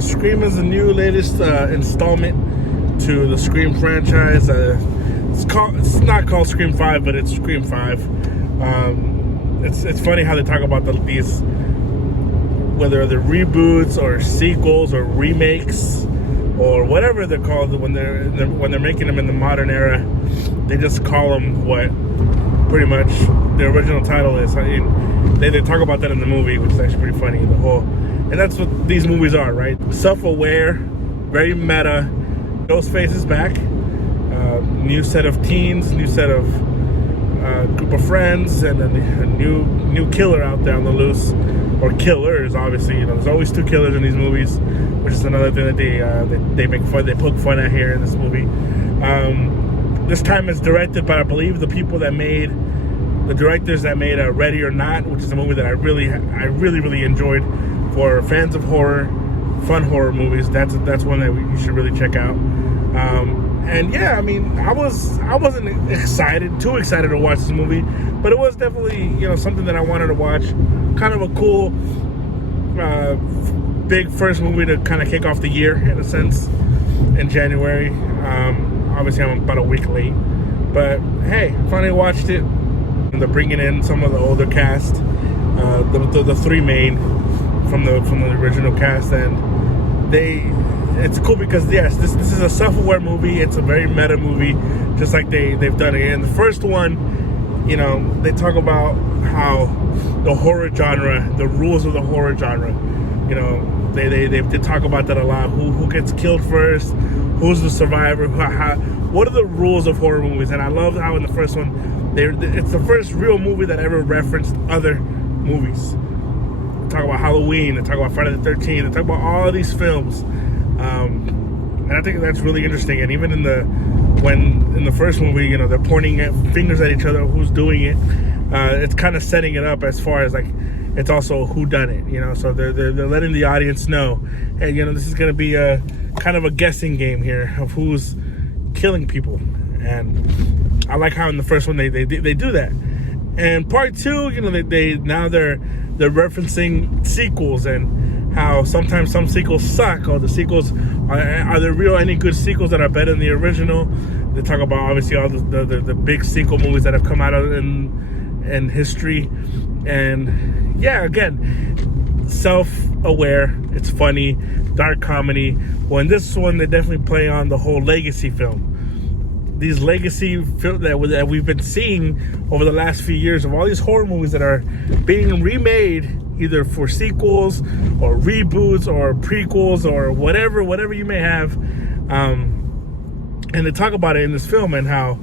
Scream is the new latest installment to the Scream franchise. It's not called Scream 5, but it's Scream 5. It's funny how they talk about these, whether they're reboots or sequels or remakes or whatever they're called when they're making them in the modern era. They just call them what pretty much the original title is. They talk about that in the movie, which is actually pretty funny. And that's what these movies are, right? Self-aware, very meta. Ghostface is back. New set of teens, new set of group of friends, and a new killer out there on the loose, or killers. Obviously, there's always two killers in these movies, which is another thing that they make fun. They poke fun at here in this movie. This time it's directed by, I believe, the directors that made Ready or Not, which is a movie that I really enjoyed. For fans of horror, fun horror movies, that's one that you should really check out. And yeah, I mean, I wasn't too excited to watch this movie, but it was definitely something that I wanted to watch. Kind of a cool, big first movie to kind of kick off the year in a sense in January. Obviously, I'm about a week late, but hey, finally watched it. And they're bringing in some of the older cast, the three main from the original cast, and it's cool because yes, this is a self-aware movie. It's a very meta movie, just like they've done it. In the first one, they talk about how the horror genre, the rules of the horror genre, they talk about that a lot. Who gets killed first? Who's the survivor? What are the rules of horror movies? And I love how in the first one, it's the first real movie that ever referenced other movies. They talk about Halloween. They talk about Friday the 13th. They talk about all of these films. And I think that's really interesting. And even in the first movie, they're pointing fingers at each other, who's doing it. It's kind of setting it up as far as like it's also a whodunit, So they're letting the audience know, hey, this is going to be a kind of a guessing game here of who's killing people. And I like how in the first one they do that. And part two, they're referencing sequels and how sometimes some sequels suck, or the sequels are there any good sequels that are better than the original. They talk about obviously all the big sequel movies that have come out in history. And yeah, again, self-aware, it's funny, dark comedy. Well, in this one, they definitely play on the whole legacy film. These legacy films that we've been seeing over the last few years of all these horror movies that are being remade, either for sequels or reboots or prequels or whatever you may have. And they talk about it in this film and how,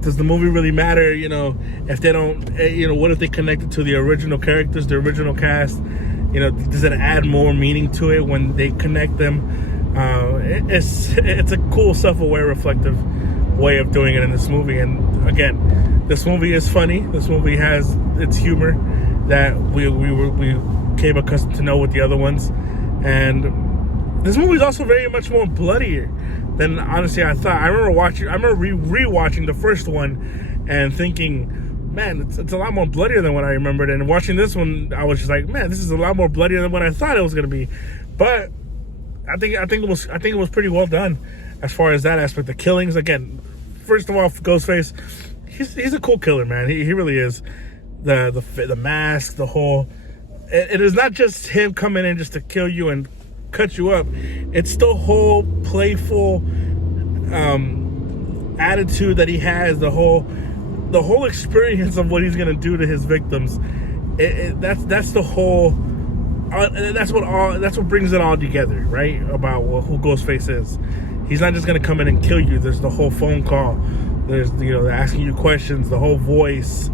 does the movie really matter? If they don't, what if they connect it to the original characters, the original cast? Does it add more meaning to it when they connect them? It's a cool, self-aware, reflective way of doing it in this movie. And again, this movie is funny. This movie has its humor that we came accustomed to know with the other ones. And this movie is also very much more bloodier than honestly I thought. I remember rewatching the first one and thinking, man, it's a lot more bloodier than what I remembered. And watching this one, I was just like, man, this is a lot more bloodier than what I thought it was gonna be. But I think it was pretty well done as far as that aspect. The killings, again, first of all, Ghostface, he's a cool killer, man. He really is. The mask, the whole. It is not just him coming in just to kill you and cut you up. It's the whole playful attitude that he has. The whole experience of what he's gonna do to his victims. That's the whole. That's what brings it all together, right? About who Ghostface is. He's not just gonna come in and kill you. There's the whole phone call. There's they're asking you questions, the whole voice,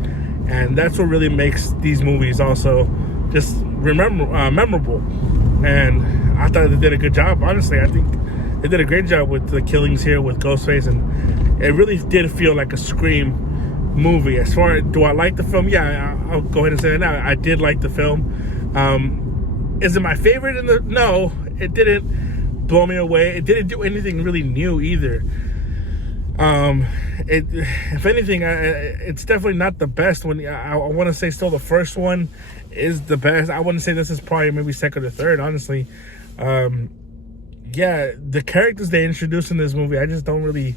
and that's what really makes these movies also just memorable. And I thought they did a good job. Honestly, I think they did a great job with the killings here with Ghostface, and it really did feel like a Scream movie. As far as do I like the film? Yeah, I'll go ahead and say it now. I did like the film. Is it my favorite no, it didn't blow me away. It didn't do anything really new either. If anything, it's definitely not the best one. I want to say still the first one is the best. I wouldn't say this is probably maybe second or third, honestly. Yeah, the characters they introduced in this movie, I didn't really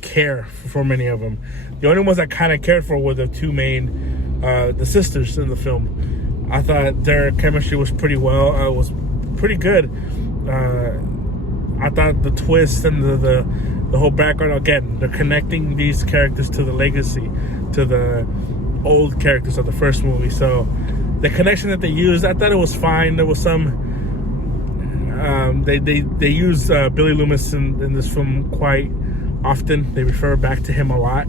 care for many of them. The only ones I kind of cared for were the two main, the sisters in the film. I thought their chemistry was pretty good. I thought the twist and the whole background, again, they're connecting these characters to the legacy, to the old characters of the first movie. So the connection that they used, I thought it was fine. There was some they use Billy Loomis in this film quite often. They refer back to him a lot.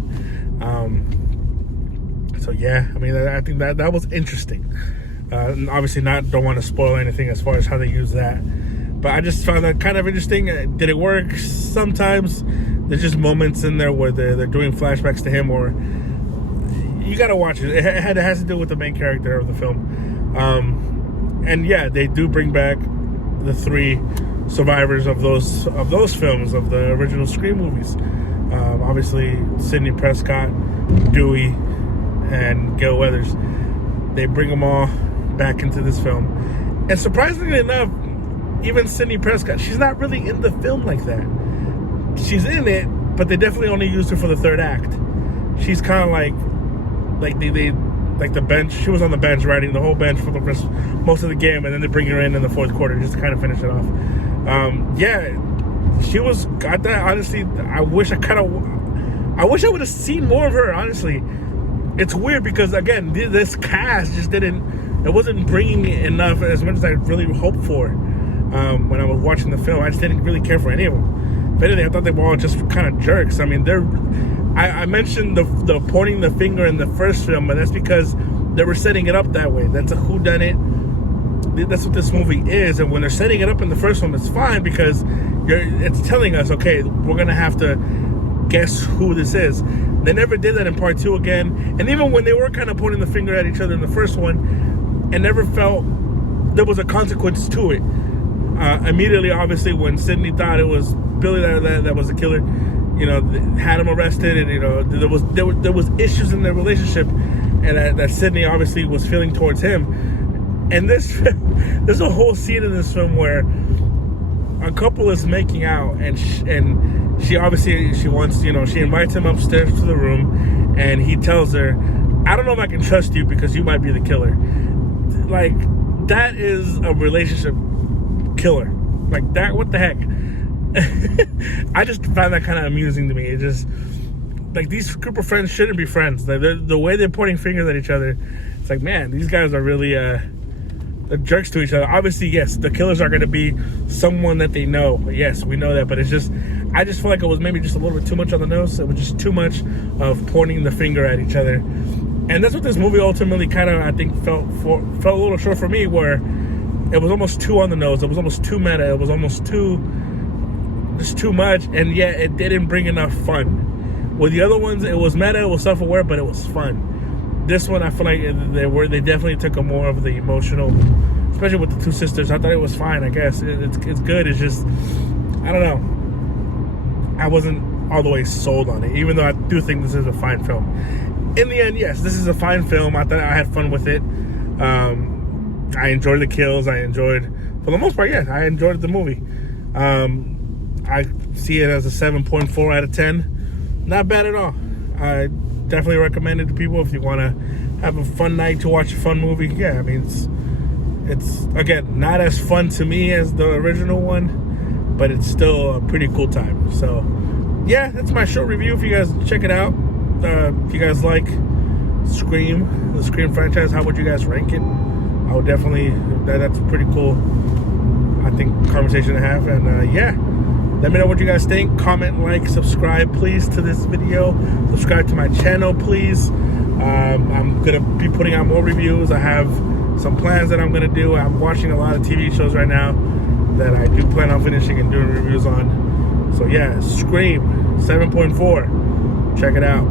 So yeah, I mean, I think that was interesting. And obviously don't want to spoil anything as far as how they use that. But I just found that kind of interesting. Did it work? Sometimes there's just moments in there where they're doing flashbacks to him, or you gotta watch it. It has to do with the main character of the film. And yeah, they do bring back the three survivors of those films, of the original Scream movies. Obviously, Sidney Prescott, Dewey, and Gale Weathers. They bring them all back into this film. And surprisingly enough, even Sidney Prescott, she's not really in the film like that. She's in it, but they definitely only used her for the third act. She's kind of like they like the bench. She was on the bench riding the whole bench for most of the game, and then they bring her in the fourth quarter just to kind of finish it off. Yeah, she was. Honestly, I wish I would have seen more of her. Honestly, it's weird because again, this cast just it wasn't bringing enough as much as I really hoped for. When I was watching the film, I just didn't really care for any of them. If anything, I thought they were all just kind of jerks. I mean, I mentioned the pointing the finger in the first film, but that's because they were setting it up that way. That's a whodunit. That's what this movie is. And when they're setting it up in the first one, it's fine because it's telling us, okay, we're gonna have to guess who this is. They never did that in part two again. And even when they were kind of pointing the finger at each other in the first one, it never felt there was a consequence to it. Immediately, obviously, when Sidney thought it was Billy that was the killer, had him arrested, and there was issues in their relationship, and that Sidney obviously was feeling towards him. And there's a whole scene in this film where a couple is making out, and she obviously she invites him upstairs to the room, and he tells her, "I don't know if I can trust you because you might be the killer." Like, that is a relationship killer. Like that, what the heck? I just found that kind of amusing to me. It just, like, these group of friends shouldn't be friends. Like, the way they're pointing fingers at each other, it's like, man, these guys are really they're jerks to each other. Obviously, yes, the killers are going to be someone that they know. Yes, we know that, but it's just, I just feel like it was maybe just a little bit too much on the nose. It was just too much of pointing the finger at each other, and that's what this movie ultimately kind of, I think, felt a little short for me, where it was almost too on the nose. It was almost too meta. It was almost too much, and yet it didn't bring enough fun. With the other ones, it was meta, it was self-aware, but it was fun. This one, I feel like they definitely took a more of the emotional, especially with the two sisters. I thought it was fine. I guess it's good. It's just, I don't know. I wasn't all the way sold on it, even though I do think this is a fine film. In the end, yes, this is a fine film. I thought I had fun with it. I enjoyed the kills. I enjoyed, for the most part, yeah, I enjoyed the movie. I see it as a 7.4 out of 10. Not bad at all. I definitely recommend it to people if you want to have a fun night to watch a fun movie. Yeah, I mean, it's again, not as fun to me as the original one, but it's still a pretty cool time. So, yeah, that's my short review. If you guys check it out, if you guys like Scream, the Scream franchise, how would you guys rank it? I would definitely, that's a pretty cool, I think, conversation to have. And yeah, let me know what you guys think. Comment, like, subscribe, please, to this video. Subscribe to my channel, please. I'm going to be putting out more reviews. I have some plans that I'm going to do. I'm watching a lot of TV shows right now that I do plan on finishing and doing reviews on. So yeah, Scream 7.4. Check it out.